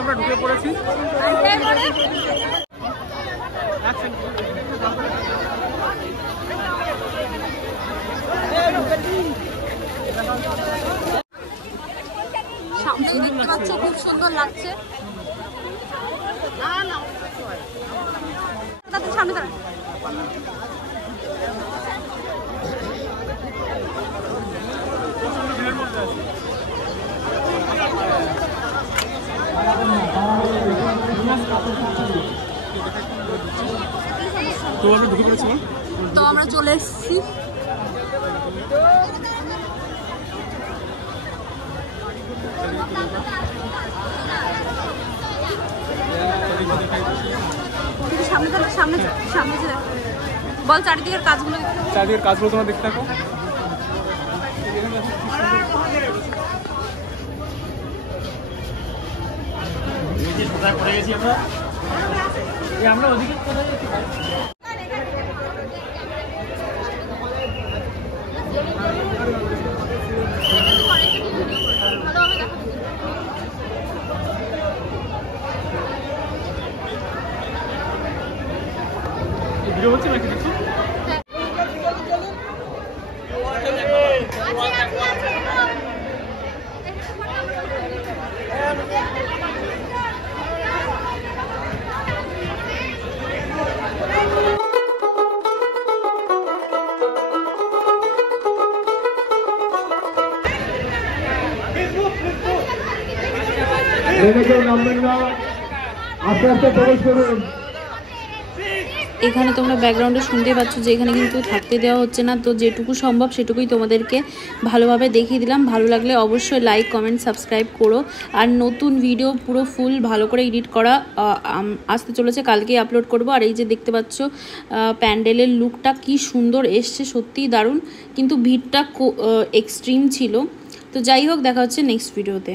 আমরা ঢুকে পড়েছি। সামনে দেখতে পাচ্ছ খুব সুন্দর লাগছে। সামনে দাঁড়া। তো আমরা চলে এসেছি। সামনে বল চারিদিকের কাজগুলো তোমরা দেখতে থাকো। আমরা ওদিকে ভিডিও হচ্ছে নাকি দেখছো? এখানে তোমরা ব্যাকগ্রাউন্ডে শুনতে পাচ্ছ যে এখানে কিন্তু থাকতে দেওয়া হচ্ছে না। তো যেটুকু সম্ভব সেটুকুই তোমাদেরকে ভালোভাবে দেখিয়ে দিলাম। ভালো লাগলে অবশ্যই লাইক কমেন্ট সাবস্ক্রাইব করো। আর নতুন ভিডিও পুরো ফুল ভালো করে এডিট করা আসতে চলেছে, কালকেই আপলোড করব। আর এই যে দেখতে পাচ্ছ প্যান্ডেলের লুকটা কি সুন্দর এসছে, সত্যিই দারুণ, কিন্তু ভিড়টা এক্সট্রিম ছিল। তো যাই হোক, দেখা হচ্ছে নেক্সট ভিডিওতে।